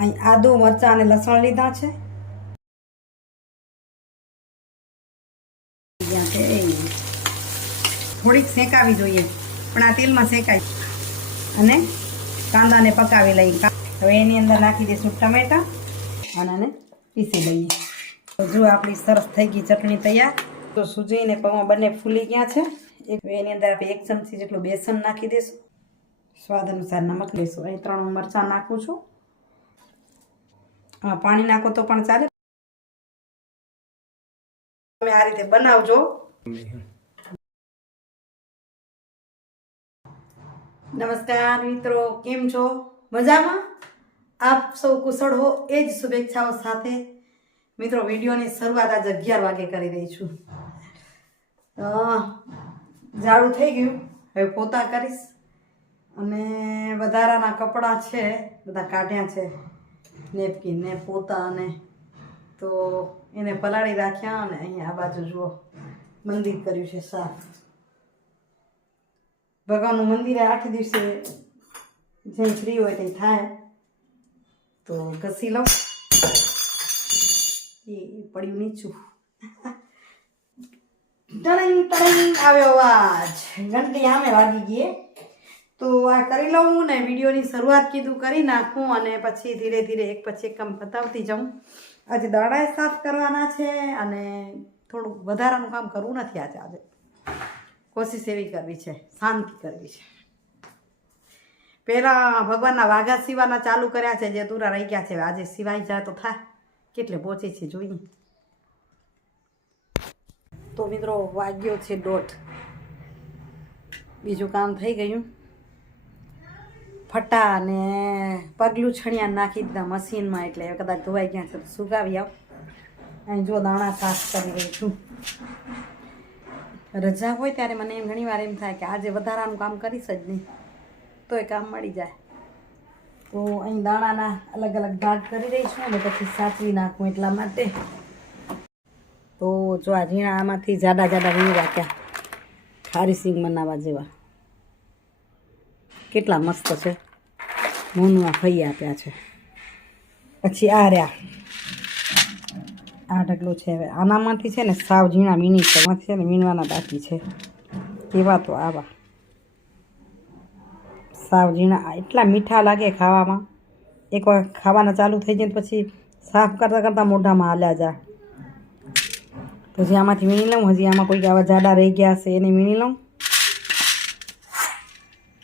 અહીં આદુ મરચાં અને લસણ લીધા છે. થોડીક શેકાવી જોઈએ, પણ આ તેલમાં શેકાય. અને કાંદાને પકાવી લઈએ. હવે એની અંદર નાખી દઈશું ટમેટા અને આને પીસી લઈએ. જો આપણી સરસ થઈ ગઈ ચટણી તૈયાર. તો સૂજી ને પૌવા બંને ફૂલી ગયા છે. એની અંદર આપણે 1 ચમચી જેટલું બેસન નાખી દઈશું. સ્વાદ અનુસાર નમક લઈશું. અહીં 3 મરચાં નાખું છું. પાણી નાખો તો પણ ચાલે. તમે આ રીતે બનાવજો. નમસ્કાર મિત્રો, કેમ છો? મજામાં? આપ સૌ કુશળ હો એ જ શુભેચ્છાઓ સાથે મિત્રો વિડીયોની શરૂઆત આજે 11 વાગે કરી રહી છું. ઝાડુ થઈ ગયું, હવે પોતા કરીશ. અને વધારાના કપડાં છે બધા કાઢ્યા છે, નેપકિન ને પોતા અને તો એને પલાળી રાખ્યા. અને અહીંયા આ બાજુ જુઓ મંદિર કર્યું છે સાફ. ભગવાનનું મંદિરે 8 દિવસે જેમ ફ્રી હોય તે થાય તો ઘસી લઉં. એ પડ્યું નીચું. ટણંગ ટણંગ આવ્યો અવાજ, ઘંટી આમે વાગી ગઈ. તો આ કરી લઉં ને વિડીયોની શરૂઆત કીધું કરી નાખું અને પછી ધીરે ધીરે એક પછી એક કામ બતાવતી જાઉં. આજે દાણા સાફ કરવાના છે અને થોડુંક વધારાનું કામ કરવું નથી આજે. કોશિશ એવી કરવી છે, શાંતિ કરવી છે. પહેલાં ભગવાનના વાઘા સીવાના ચાલુ કર્યા છે, જે અધૂરા રહી ગયા છે. આજે સિવાય જાય તો થાય. કેટલે પહોંચે છે જોઈએ. તો મિત્રો વાગ્યો છે 1:30. બીજું કામ થઈ ગયું. ફટા અને પગલું છણિયા નાખી દીધા મશીનમાં, એટલે કદાચ ધોવાઈ ગયા છે તો સુકાવી આવ. અહીં જો દાણા સાફ કરી રહી છું. રજા હોય ત્યારે મને એમ ઘણીવાર એમ થાય કે આજે વધારાનું કામ કરીશ જ નહીં, તો એ કામ મળી જાય. તો અહીં દાણાના અલગ અલગ ભાગ કરી રહી છું અને પછી સાચવી નાખું એટલા માટે. તો જો આ ઝીણા આમાંથી જાડા જાડા વીણી રાખ્યા, ખારી સિંગ બનાવવા જેવા. કેટલા મસ્ત છે, મોનુમાં ખાઈ આપ્યા છે. પછી આ રહ્યા, આ ઢગલો છે. હવે આનામાંથી છે ને સાવ ઝીણા વીણી છે, એમાંથી છે ને વીણવાના બાકી છે. કેવા તો આવા સાવ ઝીણા, એટલા મીઠા લાગે ખાવામાં. એકવાર ખાવાના ચાલુ થઈ જાય પછી સાફ કરતાં કરતાં મોઢામાં હાલ્યા જાય. તો જે આમાંથી વીણી લઉં. હજી આમાં કોઈક આવા જાડા રહી ગયા હશે, એને વીણી લઉં.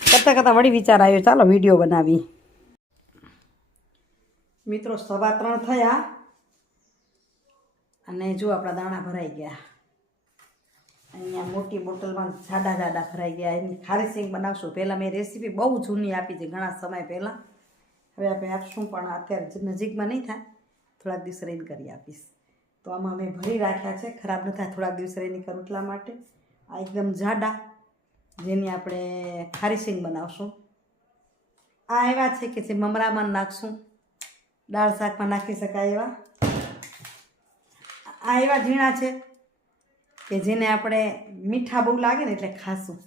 કરતાં કરતાં વળી વિચાર આવ્યો ચાલો વિડીયો બનાવી. મિત્રો 3:15 થયા અને જો આપણા દાણા ભરાઈ ગયા. અહીંયા મોટી બોટલમાં જાડા જાડા ભરાઈ ગયા. એની ખારી સિંગ બનાવશું. પહેલાં મેં રેસીપી બહુ જૂની આપી છે, ઘણા સમય પહેલાં. હવે આપણે આપશું, પણ અત્યારે નજીકમાં નહીં થાય, થોડાક દિવસ રહીને કરી આપીશ. તો આમાં મેં ભરી રાખ્યા છે, ખરાબ ન થાય, થોડાક દિવસ રહીને કરું એટલા માટે. આ એકદમ જાડા, જેની આપણે ખારી સિંગ બનાવશું. આ એવા છે કે જે મમરામાં નાખશું, દાળ શાકમાં નાખી શકાય એવા. આ એવા ઝીણા છે કે જેને આપણે મીઠા બહુ લાગે ને એટલે ખાશું,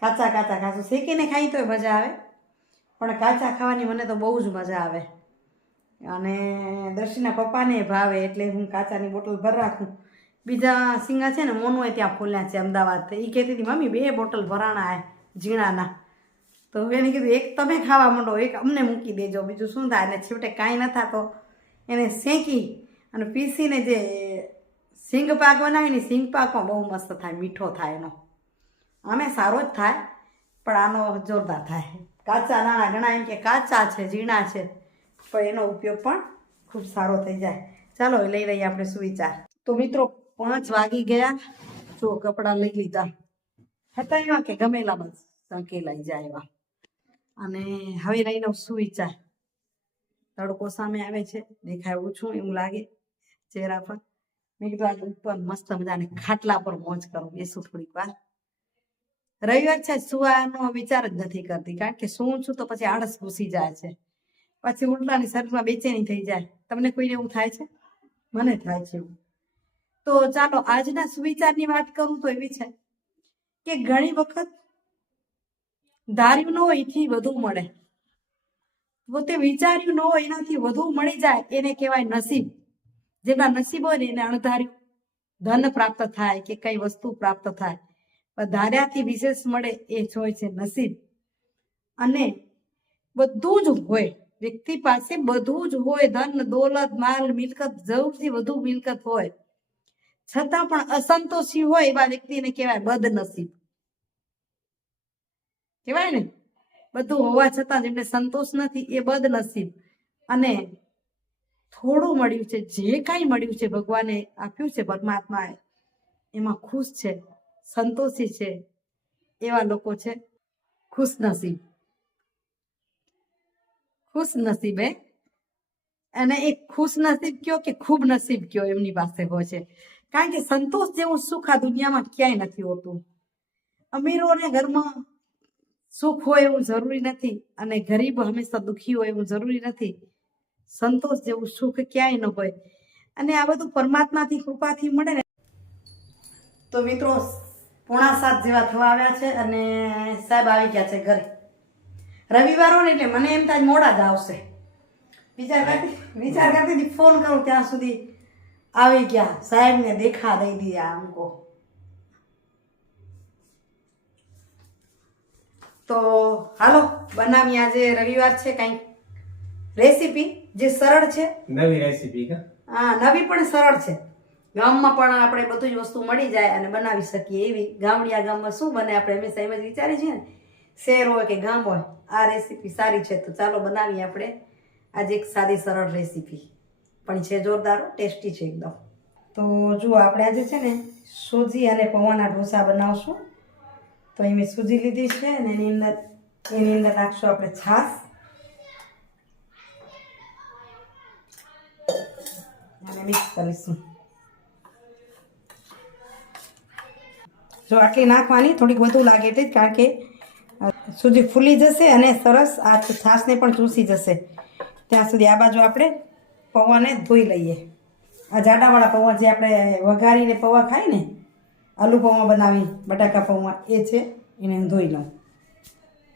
કાચા કાચા ખાશું. શેકીને ખાઈ તોય મજા આવે, પણ કાચા ખાવાની મને તો બહુ જ મજા આવે. અને દર્શીના પપ્પાને ભાવે એટલે હું કાચાની બોટલ ભરી રાખું. બીજા સિંગા છે ને મોનુએ ત્યાં ખોલ્યા છે અમદાવાદ. તો એ કહેતી હતી મમ્મી 2 બોટલ ભરાણા આ ઝીણાના. તો એને કીધું એક તમે ખાવા માંડો, એક અમને મૂકી દેજો, બીજું શું થાય. અને છેવટે કાંઈ ન થતો એને શેકી અને પીસીને જે સિંગ પાક બનાવીને, સિંગ પાક પણ બહુ મસ્ત થાય, મીઠો થાય એનો. આમે સારો જ થાય, પણ આનો જોરદાર થાય. કાચા દાણા ઘણા એમ કે કાચા છે, ઝીણા છે, પણ એનો ઉપયોગ પણ ખૂબ સારો થઈ જાય. ચાલો લઈ લઈએ આપણે સુવિચાર. તો મિત્રો 5 વાગી ગયા. જો કપડાં લઈ લીધા હતા એવા કે ગમેલા બસ સંકેલાઈ જાય એવા. અને હવે લઈ લઉં સુવિચાર. તડકો સામે આવે છે, દેખાય ઓછું એવું લાગે ચહેરા પર. મેં કીધું આજે ઉપર મસ્ત મજાને ખાટલા પર મોજ કરું, બેસું થોડીક વાર. રવિવાર છે, સુવાનો વિચાર જ નથી કરતી, કારણ કે શું છું તો પછી આળસ ઘૂસી જાય છે. પછી ઉલટાની શરીરમાં બેચેની થઈ જાય. તમને કોઈને એવું થાય છે? મને થાય છે એવું. તો ચાલો આજના સુવિચારની વાત કરું તો એવી છે કે ઘણી વખત ધાર્યું ન હોય એથી વધુ મળે. પોતે વિચાર્યું ન હોય એનાથી વધુ મળી જાય એને કહેવાય નસીબ. જેના નસીબ હોય ને એને અણધાર્યું ધન પ્રાપ્ત થાય કે કઈ વસ્તુ પ્રાપ્ત થાય, પણ ધાર્યાથી વિશેષ મળે એ જ હોય છે નસીબ. અને બધું જ હોય, વ્યક્તિ પાસે બધું જ હોય, ધન દોલત માલ મિલકત જરૂરથી વધુ મિલકત હોય, છતાં પણ અસંતોષી હોય એવા વ્યક્તિને કહેવાય બદનસીબ. કહેવાય ને, બધું હોવા છતાં જેમને સંતોષ નથી એ બદનસીબ. અને થોડું મળ્યું છે, જે કાંઈ મળ્યું છે ભગવાને આપ્યું છે, પરમાત્માએ એમાં ખુશ છે, સંતોષી છે, એવા લોકો છે ખુશનસીબ. ખુશનસીબ હે. અને એ ખુશનસીબ કયો કે ખૂબ નસીબ કયો એમની પાસે હોય છે. કારણ કે સંતોષ જેવું સુખ આ દુનિયામાં ક્યાંય નથી હોતું. અમીરોને ઘરમાં સુખ હોય એવું જરૂરી નથી, અને ગરીબ હંમેશા દુઃખી હોય એવું જરૂરી નથી. સંતોષ જેવું સુખ ક્યાંય ન હોય. અને આ બધું પરમાત્માથી કૃપાથી મળે ને. તો મિત્રો 6:45 જેવા થવા આવ્યા છે અને સાહેબ આવી ગયા છે ઘરે. રવિવાર હોય ને એટલે મને એમ થાય મોડા જ આવશે. વિચાર કરતી હતી ફોન કરું ત્યાં સુધી આવી ગયા. સાહેબને દેખા દઈ દિયા हमको. તો હાલો બનાવી, આજે રવિવાર છે, કંઈક રેસીપી જે સરળ છે, નવી રેસીપી. હા, નવી પણ સરળ છે. ગામમાં પણ આપણે બધી જ વસ્તુ મળી જાય અને બનાવી શકીએ એવી. ગામડિયા ગામમાં શું બને, આપણે હંમેશા એમ જ વિચારીએ છીએ ને, શહેર હોય કે ગામ હોય, આ રેસીપી સારી છે તો ચાલો બનાવીએ આપણે આજે એક સાદી સરળ રેસીપી. પણ છે જોરદાર, ટેસ્ટી છે એકદમ. તો જુઓ, આપણે આજે છે ને સૂજી અને પૌંઆના ઢોસા બનાવશું. તો અહીં મેં સૂજી લીધી છે અને એની અંદર નાખશું આપણે છાશ અને મિક્સ કરીશું. જો આટલી નાખવાની, થોડીક વધુ લાગે એટલે, કારણ કે સૂજી ફૂલી જશે અને સરસ આ છાશને પણ ચૂસી જશે. ત્યાં સુધી આ બાજુ આપણે પૌંઆને ધોઈ લઈએ. આ જાડાવાળા પૌંઆ જે આપણે વઘારીને પૌંઆ ખાઈ ને, આલુ પૌંઆ બનાવી, બટાકા પૌંઆ, એ છે, એને ધોઈ લઉં.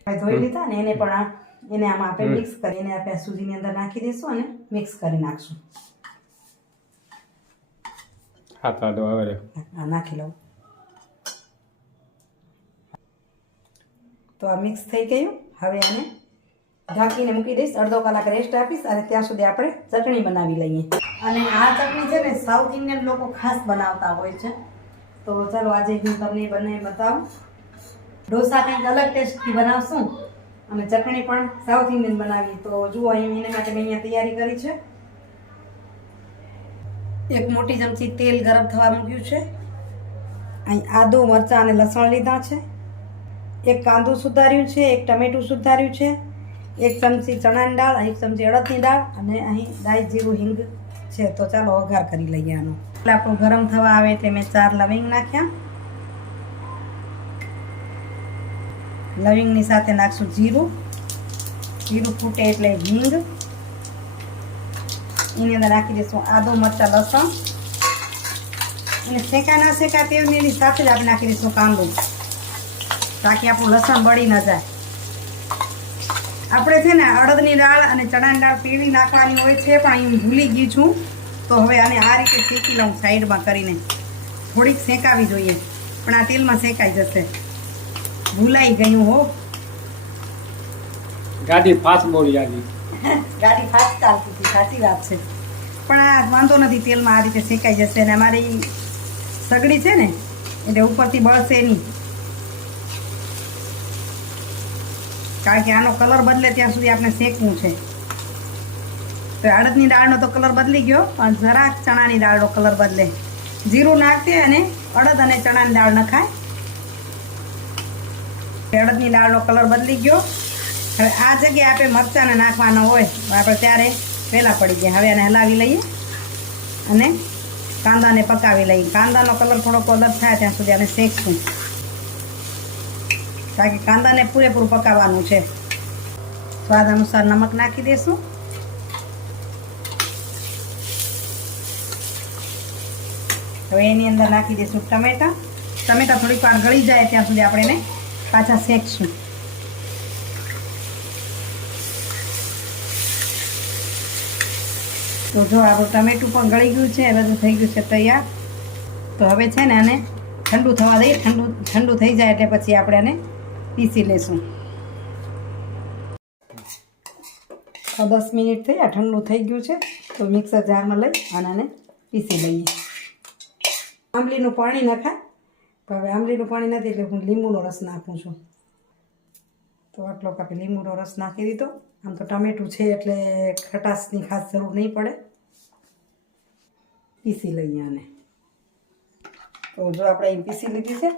ધોઈ લીધા ને એને પણ એને આમાં આપણે મિક્સ કરીને આપણે સૂજીની અંદર નાખી દઈશું અને મિક્સ કરી નાખશું. નાખી લઉં. તો આ મિક્સ થઈ ગયું. હવે એને ઢાંકીને મૂકી દઈશ, અડધો કલાક રેસ્ટ આપીશ અને ત્યાં સુધી આપણે ચટણી બનાવી લઈએ. અને આ ચટણી છે ને સાઉથ ઇન્ડિયન લોકો ખાસ બનાવતા હોય છે. તો ચાલો આજે હું તમને બતાવું. ઢોસા કંઈક અલગ ટેસ્ટથી બનાવશું અને ચટણી પણ સાઉથ ઇન્ડિયન બનાવી. તો જુઓ, અહીં એના માટે મેં અહીંયા તૈયારી કરી છે. એક મોટી ચમચી તેલ ગરમ થવા મૂક્યું છે. અહીં આદુ, મરચાં અને લસણ લીધા છે. એક કાંદું સુધાર્યું છે, એક ટમેટું સુધાર્યું છે, એક ચમચી ચણાની દાળ, એક ચમચી અડદની દાળ અને અહીં રાઈ, જીરું, હિંગ છે. તો ચાલો વઘાર કરી લઈએ આનો. એટલે આપણું ગરમ થવા આવે એટલે મેં 4 લવિંગ નાખ્યા. લવિંગની સાથે નાખશું જીરું. જીરું ફૂટે એટલે હિંગ. એની અંદર નાખી દઈશું આદુ, મરચાં, લસણ. અને શેકા ના શેકા તેલની સાથે જ આપણે નાખી દઈશું કાંદું, તાકી આપણું લસણ બળી ન જાય. આપણે છે ને અડદની દાળ અને ચણાની દાળ પીળી નાખવાની હોય છે, પણ અહીં ભૂલી ગઈ છું. તો હવે આને આ રીતે શેકી લઉં સાઈડમાં કરીને. થોડીક શેકાવી જોઈએ, પણ આ તેલમાં શેકાઈ જશે. ભૂલાઈ ગયું હો. ગાડી ફાસ્ટ બોલી આવી. ગાડી ફાસ્ટ ચાલતી હતી, સાચી વાત છે. પણ આ વાંધો નથી, તેલમાં આ રીતે શેકાઈ જશે. અને અમારી સગડી છે ને એટલે ઉપરથી બળશે નહીં, કારણ કે આનો કલર બદલે ત્યાં સુધી આપણે શેકવું છે. તો અડદની દાળનો તો કલર બદલી ગયો, પણ જરાક ચણાની દાળનો કલર બદલે. જીરું નાખીએ અને અડદ અને ચણાની દાળ નખાય. અડદની દાળનો કલર બદલી ગયો. હવે આ જગ્યાએ આપણે મરચાંને નાખવાનો હોય, આપણે ત્યારે પહેલાં પડી ગયા. હવે એને હલાવી લઈએ અને કાંદાને પકાવી લઈએ. કાંદાનો કલર થોડોક અલગ થાય ત્યાં સુધી આને શેકશું, કારણ કે કાંદાને પૂરેપૂરું પકાવવાનું છે. સ્વાદ અનુસાર નમક નાખી દઈશું. હવે એની અંદર નાખી દઈશું ટમેટાં. ટમેટાં થોડીક વાર ગળી જાય ત્યાં સુધી આપણે એને પાછા શેકશું. તો જો આપણું ટમેટું પણ ગળી ગયું છે, બધું થઈ ગયું છે તૈયાર. તો હવે છે ને આને ઠંડુ થવા દઈએ. ઠંડુ થઈ જાય એટલે પછી આપણે આને પીસી લેશું. 10 મિનિટ થઈ આ ઠંડુ થઈ ગયું છે. તો મિક્સર જારમાં લઈ અને આને પીસી લઈએ. આંબલીનું પાણી નખાય, તો હવે આંબલીનું પાણી નથી એટલે હું લીંબુનો રસ નાખું છું. તો આટલો કાપી લીંબુનો રસ નાખી દીધો. આમ તો ટામેટું છે એટલે ખટાશની ખાસ જરૂર નહીં પડે. પીસી લઈએ આને. તો જો આપણે અહીં પીસી લીધી છે.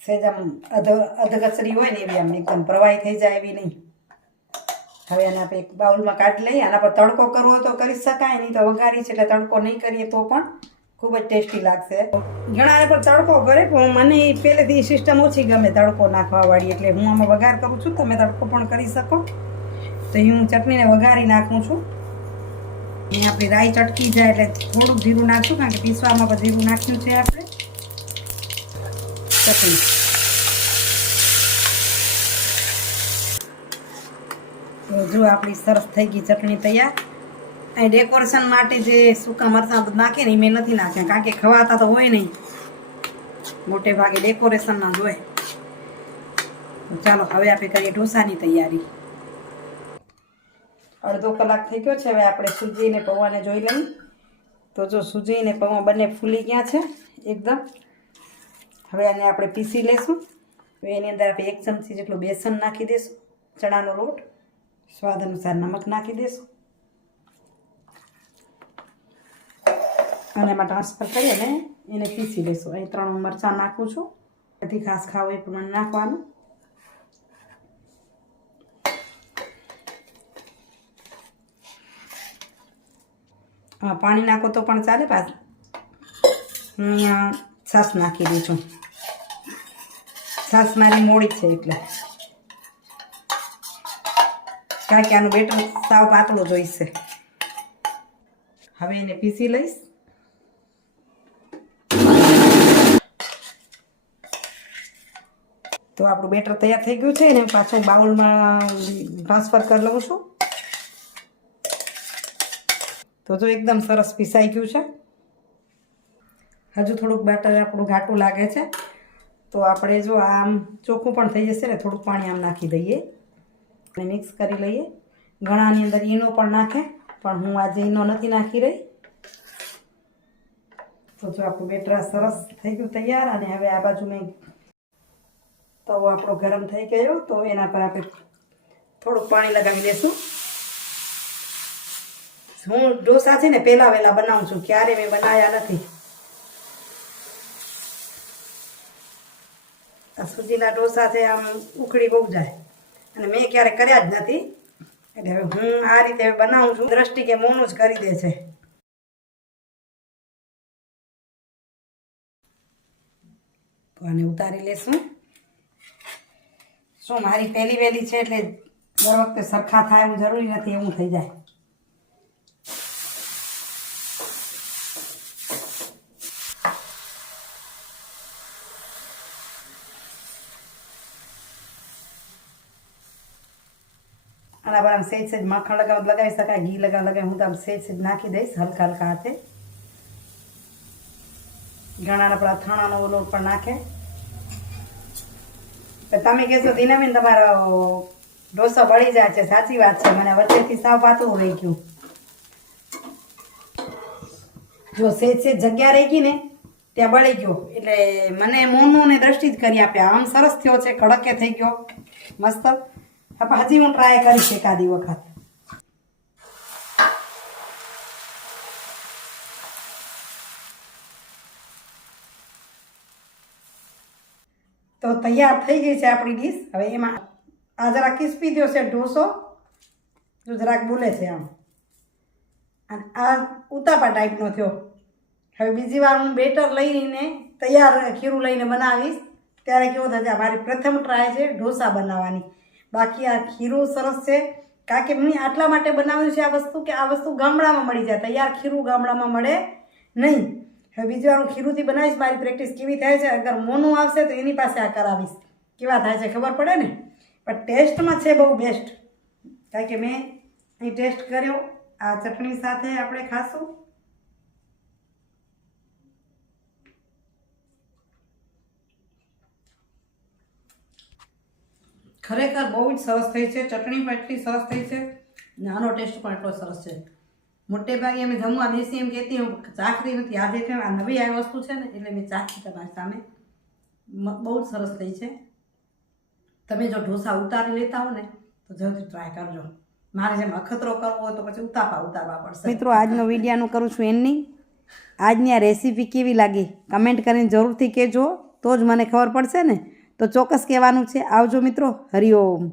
સહેજ આમ અધકચરી હોય ને એવી આમ એકદમ પ્રવાહી થઈ જાય એવી નહીં. હવે આને આપણે એક બાઉલમાં કાઢી લઈએ. આના પર તડકો કરવો તો કરી શકાય, નહીં તો વઘારી છે એટલે તડકો નહીં કરીએ તો પણ ખૂબ જ ટેસ્ટી લાગશે. ઘણા આના પર તડકો કરે પણ મને પહેલેથી સિસ્ટમ ઓછી ગમે તડકો નાખવાવાળી, એટલે હું આમાં વઘાર કરું છું. તમે તડકો પણ કરી શકો. તો હું ચટણીને વઘારી નાખું છું. અહીં આપણી રાઈ ચટકી જાય એટલે થોડુંક જીરું નાખશું, કારણ કે પીસવામાં પણ જીરું નાખ્યું છે આપણે. ચટણી તો જો આપણી સરસ થઈ ગઈ ચટણી તૈયાર. અહીં ડેકોરેશન માટે જે સૂકા મરચાં નાખે ને એ મેં નથી નાખ્યા, કારણ કે ખવાતા તો હોય નહીં, મોટે ભાગે ડેકોરેશનમાં જ હોય. ચાલો હવે આપણે કરીએ ઢોસાની તૈયારી. અડધો કલાક થઈ ગયો છે. હવે આપણે સૂજી અને પૌવાને જોઈ લઈએ. તો જો સૂજી અને પૌવા બંને ફૂલી ગયા છે એકદમ. હવે આને આપણે પીસી લેશું. હવે એની અંદર આપણે 1 ચમચી જેટલું બેસન નાખી દઈશું, ચણાનો લોટ, સ્વાદ અનુસાર નમક નાખી દઈશું અને એમાં ટ્રાન્સફર કરી અને એને પીસી લઈશું. અહીં 3 મરચાં નાખું છું. બધી ખાસ ખાવ એ પ્રમાણે નાખવાનું. હા, પાણી નાખો તો પણ ચાલે. પાછું હું અહીંયા છાશ નાખી દઉં છું. છાશ મારી મોડી છે એટલે, કારણ કે આનું બેટર સાવ પાતળો જોઈશે. હવે એને પીસી લઈશ. તો આપણું બેટર તૈયાર થઈ ગયું છે. એને પાછું બાઉલમાં ટ્રાન્સફર કરી લઉં છું. તો જો એકદમ સરસ પીસાઈ ગયું છે. હજુ થોડુંક બેટર આપણું ઘાટું લાગે છે. તો આપણે જો આમ ચોખ્ખું પણ થઈ જશે ને, થોડુંક પાણી આમ નાખી દઈએ અને મિક્સ કરી લઈએ. ઘણાની અંદર ઈનો પણ નાખે, પણ હું આજે ઈનો નથી નાખી રહી. તો જો આપણું બેટર સરસ થઈ ગયું તૈયાર. અને હવે આ બાજુ મેં તવો આપણો ગરમ થઈ ગયો. તો એના પર આપણે થોડુંક પાણી લગાવી દઈશું. હું ઢોસા છે ને પહેલાં વહેલા બનાવું છું, ક્યારે મેં બનાવ્યા નથી. આ સૂજીના ઢોસા છે આમ ઉકળી બહુ જાય અને મેં ક્યારે કર્યા જ નથી. એટલે હવે હું આ રીતે બનાવું છું. દ્રષ્ટિ કે મોનું જ કરી દે છે. તો આને ઉતારી લેશું. શું મારી પહેલી વહેલી છે એટલે દર વખતે સરખા થાય એવું જરૂરી નથી, એવું થઈ જાય. આના પર આમ સહેજ માખણ લગાવી શકાય, ઘી લગાવી. હું તો આમ સહેજ નાખી દઈશ હલકા હલકા હાથે. ઘણાના પર અથાણાનો લોટ પણ નાખે. તમે કહેશો દીનાબેન તમારો ઢોસો બળી જાય છે. સાચી વાત છે, મને વચ્ચેથી સાવ પાતળું રહી ગયું. જો સહેજ જગ્યા રહી ગઈ ને ત્યાં બળી ગયો. એટલે મને મોનું ને દ્રષ્ટિ જ કરી આપ્યા. આમ સરસ થયો છે, કડકે થઈ ગયો મસ્ત. હજી હું ટ્રાય કરીશ એકાદી વખત. તો તૈયાર થઈ ગઈ છે આપણી ડીશ. હવે એમાં આ જરાક ક્રિસ્પી થયો છે ઢોસો, જો જરાક બોલે છે આમ, અને આ ઉતાપા ટાઈપનો થયો. હવે બીજી વાર હું બેટર લઈને તૈયાર ખીરું લઈને બનાવીશ ત્યારે કેવો થશે. મારી પ્રથમ ટ્રાય છે ઢોસા બનાવવાની. બાકી આ ખીરું સરસ છે, કારણ કે મેં આટલા માટે બનાવ્યું છે આ વસ્તુ, કે આ વસ્તુ ગામડામાં મળી જાય. તૈયાર ખીરું ગામડામાં મળે નહીં. હવે બીજી વાર હું ખીરુંથી બનાવીશ. મારી પ્રેક્ટિસ કેવી થાય છે, અગર મોનું આવશે તો એની પાસે આ કરાવીશ, કેવા થાય છે ખબર પડે ને. પણ ટેસ્ટમાં છે બહુ બેસ્ટ, કારણ કે મેં અહીં ટેસ્ટ કર્યો. આ ચટણી સાથે આપણે ખાશું. ખરેખર બહુ જ સરસ થઈ છે. ચટણી પણ એટલી સરસ થઈ છે ને આનો ટેસ્ટ પણ એટલો સરસ છે. મોટે ભાગે અમે જમવા બેસી એમ કહેતી હું ચાખતી નથી. આજે કે આ નવી આ વસ્તુ છે ને એટલે મેં ચાખી તમારી સામે. બહુ જ સરસ થઈ છે. તમે જો ઢોસા ઉતારી લેતા હો ને તો જરૂરથી ટ્રાય કરજો. મારે જેમ અખતરો કરવો હોય તો પછી ઉતારવા પડશે. મિત્રો આજનો વિડીયાનું કરું છું એન્ડિંગ. આજની આ રેસીપી કેવી લાગી કમેન્ટ કરીને જરૂરથી કહેજો, તો જ મને ખબર પડશે ને. તો ચોક્કસ કહેવાનું છે. આવજો મિત્રો. હરિઓમ.